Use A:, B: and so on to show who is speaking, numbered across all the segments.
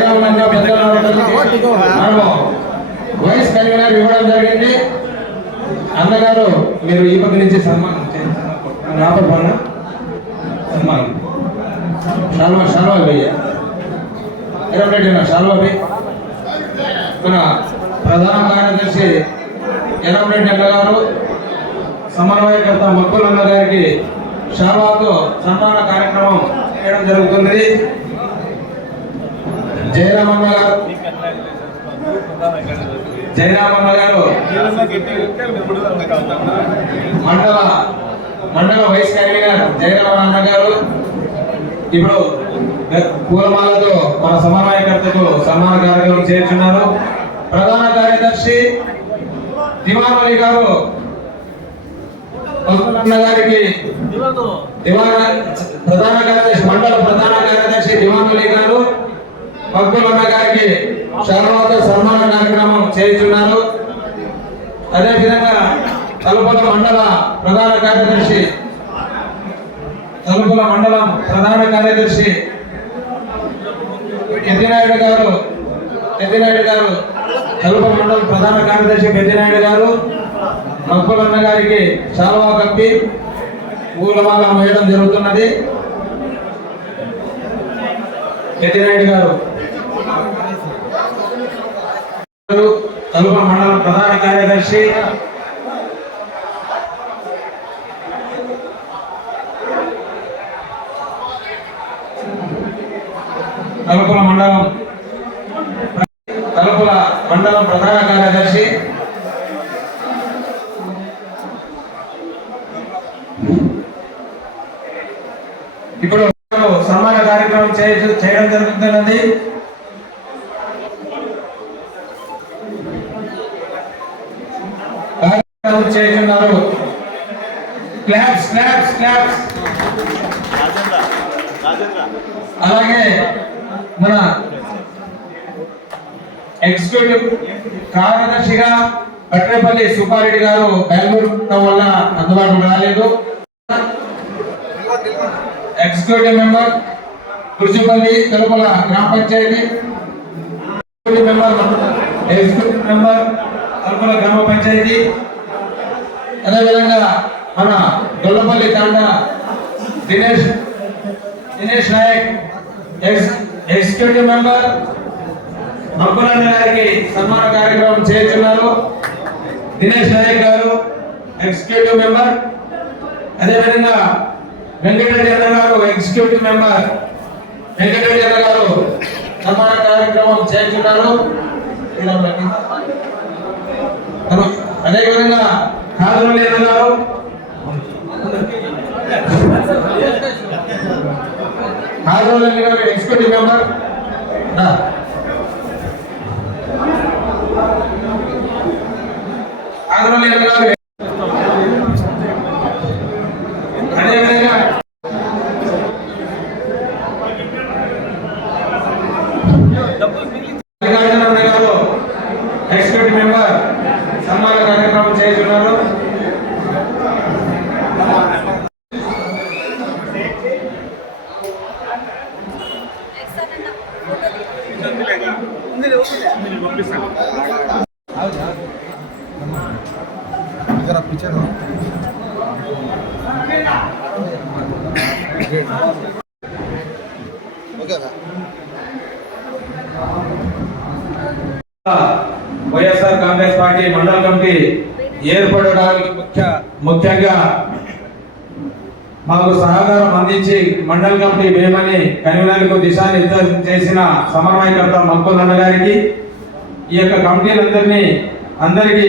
A: సందర్భంగా పెద్దలు మనము వైస్ కన్వీనర్ ఇవ్వడం జరిగింది. అన్నగారు మీరు ఈ పక్క నుంచి సన్మానం రాబోతున్నా సన్మానం. షాల్వా షాల్వా ఇరవై షాల్వా మన ప్రధాన కార్యదర్శి ఎర్రమరెడ్డి అన్న గారు సమన్వయకర్త మక్కులన్న గారికి షాబాతో సన్మాన కార్యక్రమం చేయడం జరుగుతుంది జయరామన్న గారు జయరామన్న గారు మండల మండల వైస్ కన్వీనర్ జయరామన్న గారు ఇప్పుడు పూలమాలతో మన సమన్వయకర్తకు సన్మాన కార్యక్రమం చేర్చున్నారు. ప్రధాన కార్యదర్శి దివాన్ గారు. గారికి ప్రధాన కార్యదర్శి మండల ప్రధాన కార్యదర్శి దివాన్ గారు. మక్బుల్ గారికి శర్వాత సన్మాన కార్యక్రమం చేస్తున్నారు అదేవిధంగా తలుపుల మండల ప్రధాన కార్యదర్శి తలుపుల మండలం ప్రధాన కార్యదర్శి పెద్దినాయుడు గారు పెద్దినాయుడు గారు తలుపుల మండలం ప్రధాన కార్యదర్శి పెద్దినాయుడు గారు మక్కులన్న గారికి శాలువా కప్పి పూలమాల వేయడం జరుగుతున్నది. పెద్దినాయుడు గారు. తలుపుల మండలం ప్రధాన కార్యదర్శి. తలుపుల మండలం తలుపుల మండలం ప్రధాన కార్యదర్శి ఇప్పుడు సన్మాన కార్యక్రమం చేయ- చేయడం జరుగుతున్నది. చేస్తున్నారు. క్లాప్స్ క్లాప్స్ క్లాప్స్ అలాగే మన ఎగ్జిక్యూటివ్ కార్యదర్శిగా పట్రేపల్లి సుబ్బారెడ్డి గారు బెంగళూరు వల్ల అందుబాటులో రాలేదు. ఎగ్జిక్యూటివ్ మెంబర్ కృషిపల్లి తిరుమల గ్రామ panchayati. Member executive member Tirumala గ్రామ పంచాయతీ. అదేవిధంగా మన గొల్లపల్లి తాండ దినేష్ దినేష్ నాయక్ ఎగ్జిక్యూటివ్ మెంబర్. మబ్బులన్న గారికి సన్మాన కార్యక్రమం చేస్తున్నారు. దినేష్ నాయక్ గారు ఎగ్జిక్యూటివ్ మెంబర్. అదేవిధంగా వెంకటరెడ్డి అన్న గారు ఎగ్జిక్యూటివ్ మెంబర్. వెంకటరెడ్డి గారు సన్మాన కార్యక్రమం చేస్తున్నారు అదేవిధంగా కాదురల్లి అన్న గారు కాదురల్లి గారు ఎగ్జిక్యూటివ్ మెంబర్? రా. గారు అదేవిధంగా మల్లికార్జున అన్న గారు ఎగ్జిక్యూటివ్ మెంబర్ సన్మాన కార్యక్రమం చేస్తున్నారు వైఎస్ఆర్ కాంగ్రెస్ పార్టీ మండల కమిటీ ఏర్పడడానికి ముఖ్య ముఖ్యంగా మాకు సహకారం అందించి మండల్ కమిటీ వేయమని దిశా దిశానిర్దేశం చేసిన సమన్వయకర్త మక్కులన్న గారికి ఈ యొక్క కమిటీలందరినీ అందరికీ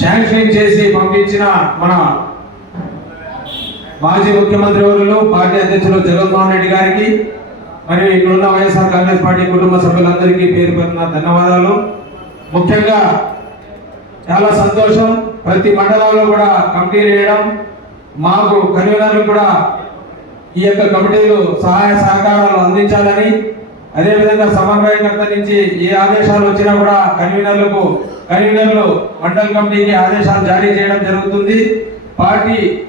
A: శాంక్షన్ చేసి పంపించిన మన మాజీ ముఖ్యమంత్రి వర్యులు పార్టీ అధ్యక్షులు జగన్మోహన్ రెడ్డి గారికి మరియు ఇక్కడున్న వైఎస్ఆర్ కాంగ్రెస్ పార్టీ కుటుంబ సభ్యులందరికీ పేరు పేరున ధన్యవాదాలు. ముఖ్యంగా చాలా సంతోషం. ప్రతి మండలంలో కూడా కమిటీలు వేయడం మాకు కన్వీనర్లు కూడా ఈ యొక్క కమిటీలు సహాయ సహకారాలు అందించాలని అదేవిధంగా సమన్వయకర్త నుంచి ఏ ఆదేశాలు వచ్చినా కూడా కన్వీనర్లకు కన్వీనర్లు మండల కమిటీకి ఆదేశాలు జారీ చేయడం జరుగుతుంది. పార్టీ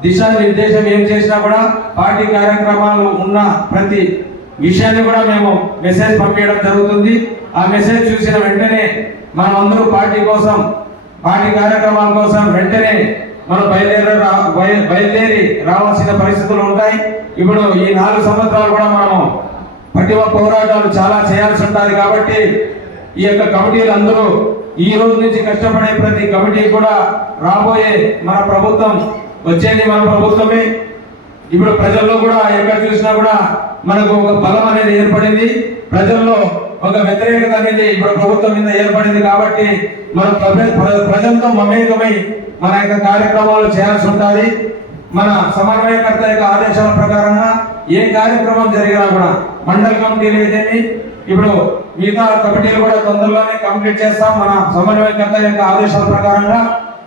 A: దిశానిర్దేశం ఏం చేసినా కూడా పార్టీ కార్యక్రమాలు ఉన్న ప్రతి విషయాన్ని కూడా మేము మెసేజ్ పంపించడం జరుగుతుంది. ఆ మెసేజ్ చూసిన వెంటనే మనం అందరూ పార్టీ కోసం పార్టీ కార్యక్రమాల కోసం వెంటనే మనం బయలుదేరి రా- బయ- బయలుదేరి రావాల్సిన పరిస్థితులు ఉంటాయి. ఇప్పుడు ఈ నాలుగు సంవత్సరాలు కూడా మనము పటిమ పోరాటాలు చాలా చేయాల్సి ఉంటుంది కాబట్టి ఈ యొక్క కమిటీలు అందరూ ఈ రోజు నుంచి కష్టపడే ప్రతి కమిటీ కూడా రాబోయే మన ప్రభుత్వం వచ్చేది మన ప్రభుత్వమే. ఇప్పుడు ప్రజల్లో కూడా ఎక్కడ చూసినా కూడా మనకు ఒక బలం అనేది ఏర్పడింది. ప్రజల్లో ఒక వ్యతిరేకత అనేది ఇప్పుడు ప్రభుత్వం మీద ఏర్పడింది కాబట్టి మనం ప్రజలతో మమేకమై మన యొక్క కార్యక్రమాలు చేయాల్సి ఉంటుంది మన సమన్వయకర్త యొక్క ఆదేశాల ప్రకారంగా ఏ కార్యక్రమం జరిగినా కూడా మండల కమిటీలు ఏదేమి ఇప్పుడు మిగతా కమిటీలు కూడా తొందరలోనే కంప్లీట్ చేస్తాం. మన సమన్వయకర్త యొక్క ఆదేశాల ప్రకారంగా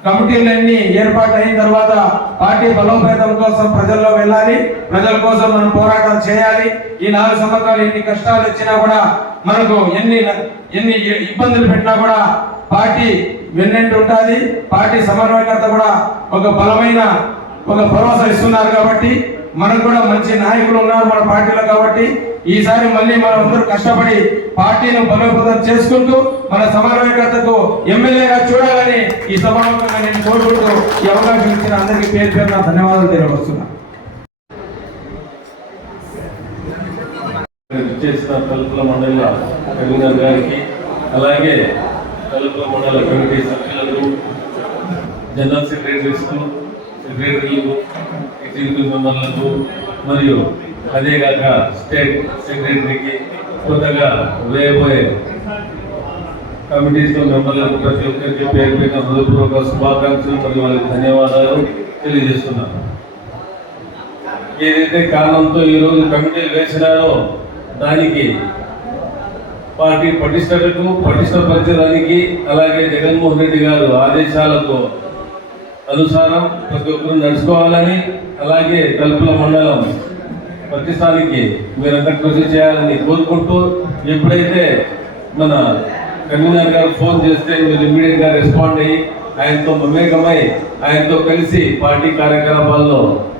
A: కమిటీలన్నీ ఏర్పాటు అయిన తర్వాత పార్టీ బలోపేతం కోసం ప్రజల్లో వెళ్ళాలి. ప్రజల కోసం మనం పోరాటాలు చేయాలి. ఈ నాలుగు సంవత్సరాలు ఎన్ని కష్టాలు వచ్చినా కూడా మనకు ఎన్ని ఎన్ని ఇబ్బందులు పెట్టినా కూడా పార్టీ వెన్నెంటు ఉంటుంది. పార్టీ సమన్వయకర్త కూడా ఒక బలమైన ఒక భరోసా ఇస్తున్నారు కాబట్టి మనకు కూడా మంచి నాయకులు ఉన్నారు మన పార్టీలో కాబట్టి ఈసారి మళ్ళీ మనం అందరూ కష్టపడి పార్టీని బలోపేతం చేసుకుంటూ మన సమన్వయకర్తకు ఎమ్మెల్యేగా చూడాలని ఈ సమావేశంగా నేను కోరుకుంటూ ఈ అవకాశం ఇచ్చిన అందరికీ పేరు పేరున ధన్యవాదాలు తెలియవస్తున్నా
B: చేసిన తలుపుల మండల కరీంనగర్ గారికి అలాగే తలుపుల మండల కమిటీ సభ్యులకు జనరల్ సెక్రటరీస్కు సెక్రటరీలకు ఎగ్జిక్యూటివ్ మెంబర్లకు మరియు అదేగాక స్టేట్ సెక్రటరీకి కొత్తగా వేయబోయే కమిటీస్ మెంబర్లకు ప్రతి ఒక్కరికి పేరు పెట్టిన హృదయపూర్వక శుభాకాంక్షలు మరియు వాళ్ళకి ధన్యవాదాలు తెలియజేస్తున్నాను. ఏదైతే కారణంతో ఈరోజు కమిటీలు వేసినారో దానికి పార్టీ పటిష్టతకు పటిష్టపరచడానికి అలాగే జగన్మోహన్ రెడ్డి గారు ఆదేశాలకు అనుసారం ప్రతి ఒక్కరు నడుచుకోవాలని అలాగే తలుపుల మండలం ప్రతిసారికి మీరంతా కృషి చేయాలని కోరుకుంటూ ఎప్పుడైతే మన కన్వీనర్ గారు ఫోన్ చేస్తే మీరు ఇమ్మీడియట్గా రెస్పాండ్ అయ్యి ఆయనతో మమేకమై ఆయనతో కలిసి పార్టీ కార్యకలాపాల్లో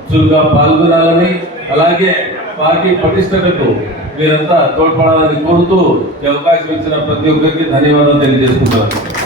B: చురుగ్గా పాల్గొనాలని అలాగే పార్టీ పటిష్టతకు మీరంతా తోడ్పడాలని కోరుతూ ఈ అవకాశం ఇచ్చిన ప్రతి ఒక్కరికి ధన్యవాదాలు తెలియజేసుకుంటున్నాను.